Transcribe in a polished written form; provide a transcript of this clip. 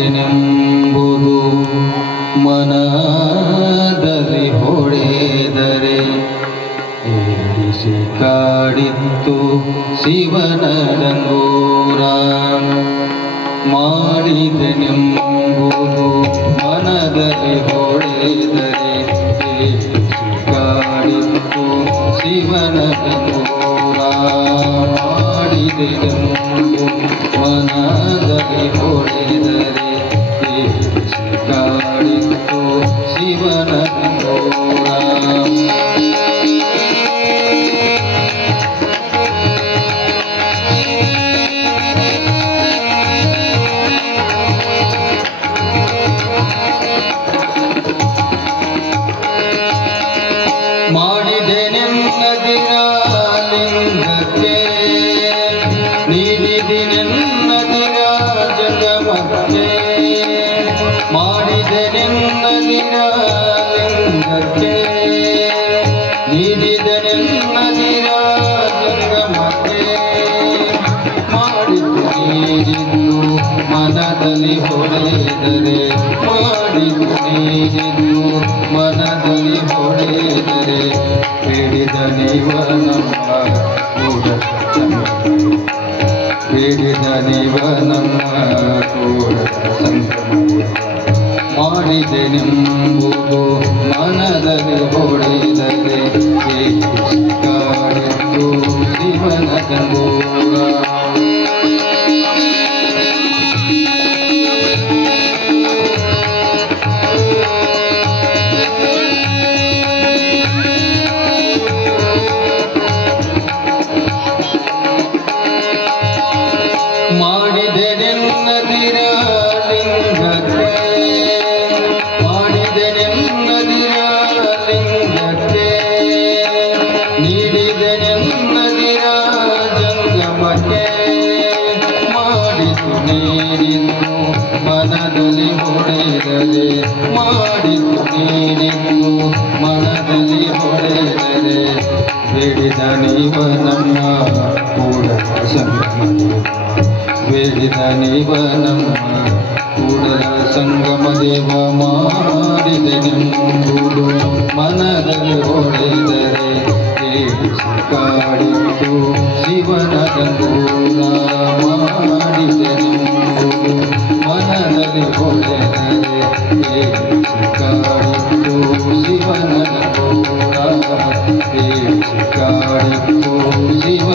ಮಾಡಿದೆನೆಂಬುದು ಮನದಲ್ಲಿ ಹೊಡೆದರೆ ಏರಿಸಿ ಕಾಡಿತ್ತು ಶಿವನ ಡಂಗೂರ. ಮಾಡಿದೆನೆಂಬುದು ಮನದಲ್ಲಿ ಹೊಡೆದರೆ ಏರಿಸಿ ಕಾಡಿತ್ತು ಶಿವನ ಡಂಗೂರ. ಮಾಡಿದೆನೆಂಬುದು ಮನದಲ್ಲಿ ಹೊಡೆದರೆ ಏರಿಸಿ ಕಾಡಿತ್ತು ಶಿವನ ಡಂಗೂರ. ಮಾಡಿದೆನೆನ್ನದಿರ ಲಿಂಗಕ್ಕೆ ನೀಡಿದೆನೆನ್ನದಿರ ಜಗಮಕ್ಕೆ. ಮಾಡಿದೆನೆನ್ನದಿರ ಲಿಂಗಕ್ಕೆ ನೀಡಿದೆನೆನ್ನದಿರ ಜಗಮಕ್ಕೆ. ಮಾಡಿದ್ದು ನೀಡಿದ್ದು ಮನದಲ್ಲಿ ಹೊಡೆದರೆ ಮಾಡಿದ್ದು ನೀಡಿದ್ದು ಮನದಲ್ಲಿ ಹೊಡೆದರೆ ಬೇಡಿದ ನೀವ ನಮ್ಮ ಕೂಡ ಬೇಡಿದ ನೀವ ನಮ್ಮ ಕೂಡ ಸಂಗಮ. ಮಾಡಿದೆನೆಂಬುದು ಮನದಲ್ಲಿ ಹೊಡೆದರೆ ಕಾಡಿತ್ತು ಶಿವನ ಡಂಗೂರ. ಮಾಡಿದೆನೆನ್ನದಿರ ಲಿಂಗಕ್ಕೆ ಮಾಡಿದೆನೆನ್ನದಿರ ಲಿಂಗಕ್ಕೆ ನೀಡಿದೆನೆನ್ನದಿರ ಜಂಗಮಕ್ಕೆ. ಮಾಡಿದ್ದು ನೀಡಿದ್ದು ಮನದಲ್ಲಿ ಹೊಡೆದರೆ ಮಾಡಿದ್ದು ನೀಡಿದ್ದು ಮನದಲ್ಲಿ ಹೊಡೆದರೆ ಬೇಡಿದ ನೀವ ನಮ್ಮ ಕೂಡ ಸಂಗಮ. ಬೇಡಿದ ನೀವ ನಮ್ಮ ಕೂಡಲ ಸಂಗಮ ದೇವ. ಮಾಡಿದೆನೆಂಬುದು ಮನದಲ್ಲಿ ಹೊಡೆದರೆ ಏರಿಸಿ ಕಾಡಿತ್ತು ಶಿವನ ಡಂಗೂರ. ಮಾಡಿದೆನೆಂಬುದು ಮನದಲ್ಲಿ ಹೊಡೆದರೆ ಏರಿಸಿ ಕಾಡಿತ್ತು ಶಿವನ ಡಂಗೂರ. ಏರಿಸಿ ಕಾಡಿತ್ತು ಶಿವ